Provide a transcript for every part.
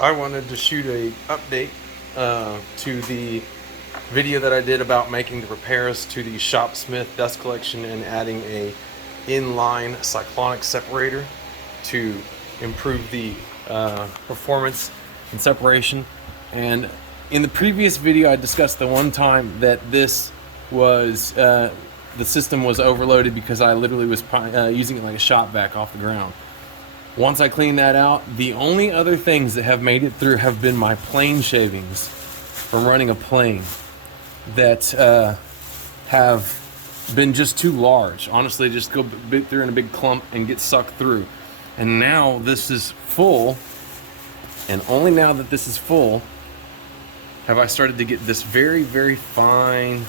I wanted to shoot a update to the video that I did about making the repairs to the Shopsmith dust collection and adding a inline cyclonic separator to improve the performance and separation. And in the previous video I discussed the one time that this was the system was overloaded because I literally was using it like a shop vac off the ground. Once I cleaned that out, the only other things that have made it through have been my plane shavings from running a plane that have been just too large. Honestly, just go through in a big clump and get sucked through. And now this is full, and only now that this is full have I started to get this very, very fine,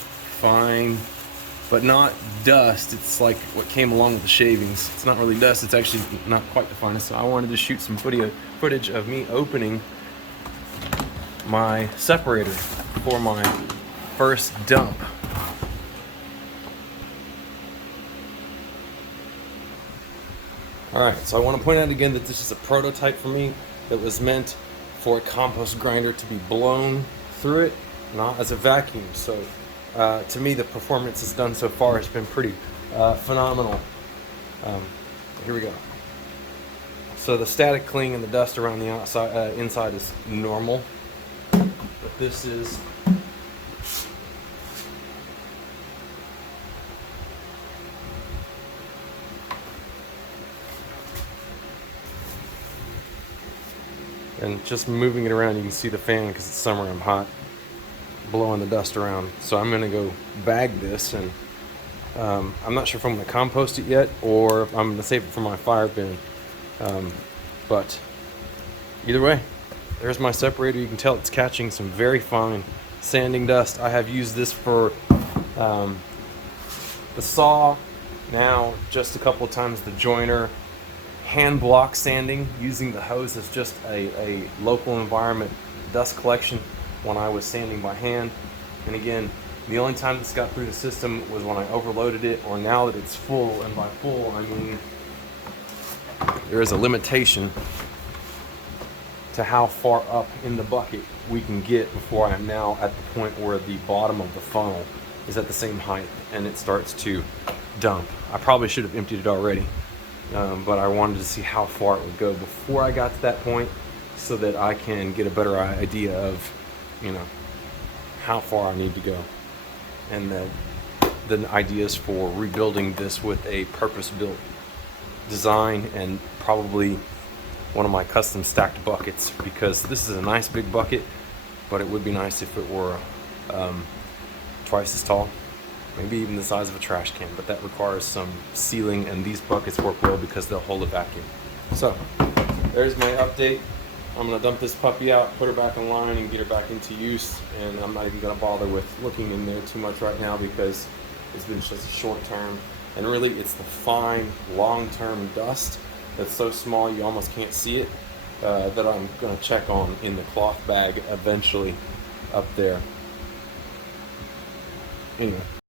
but not dust. It's like what came along with the shavings. It's not really dust, it's actually not quite the finest. So I wanted to shoot some footage of me opening my separator for my first dump. Alright, so I want to point out again that this is a prototype for me that was meant for a compost grinder to be blown through it, not as a vacuum. So to me, the performance it's done so far has been pretty phenomenal. Here we go. So the static cling and the dust around the outside, inside is normal, but this is and just moving it around, you can see the fan because it's summer. I'm hot, blowing the dust around. So I'm gonna go bag this, and I'm not sure if I'm gonna compost it yet or if I'm gonna save it for my fire bin. But either way, there's my separator. You can tell it's catching some very fine sanding dust. I have used this for the saw, now just a couple of times the joiner, hand block sanding using the hose as just a local environment dust collection when I was sanding by hand. And again, the only time this got through the system was when I overloaded it, or now that it's full. And by full, I mean there is a limitation to how far up in the bucket we can get before I am now at the point where the bottom of the funnel is at the same height and it starts to dump. I probably should have emptied it already, but I wanted to see how far it would go before I got to that point so that I can get a better idea of, you know, how far I need to go, and the ideas for rebuilding this with a purpose-built design and probably one of my custom stacked buckets, because this is a nice big bucket, but it would be nice if it were twice as tall, maybe even the size of a trash can, but that requires some sealing, and these buckets work well because they'll hold a vacuum. So there's my update. I'm gonna dump this puppy out, put her back in line, and get her back into use, and I'm not even gonna bother with looking in there too much right now because it's been just a short term, and really it's the fine long-term dust that's so small you almost can't see it, that I'm gonna check on in the cloth bag eventually up there. Anyway.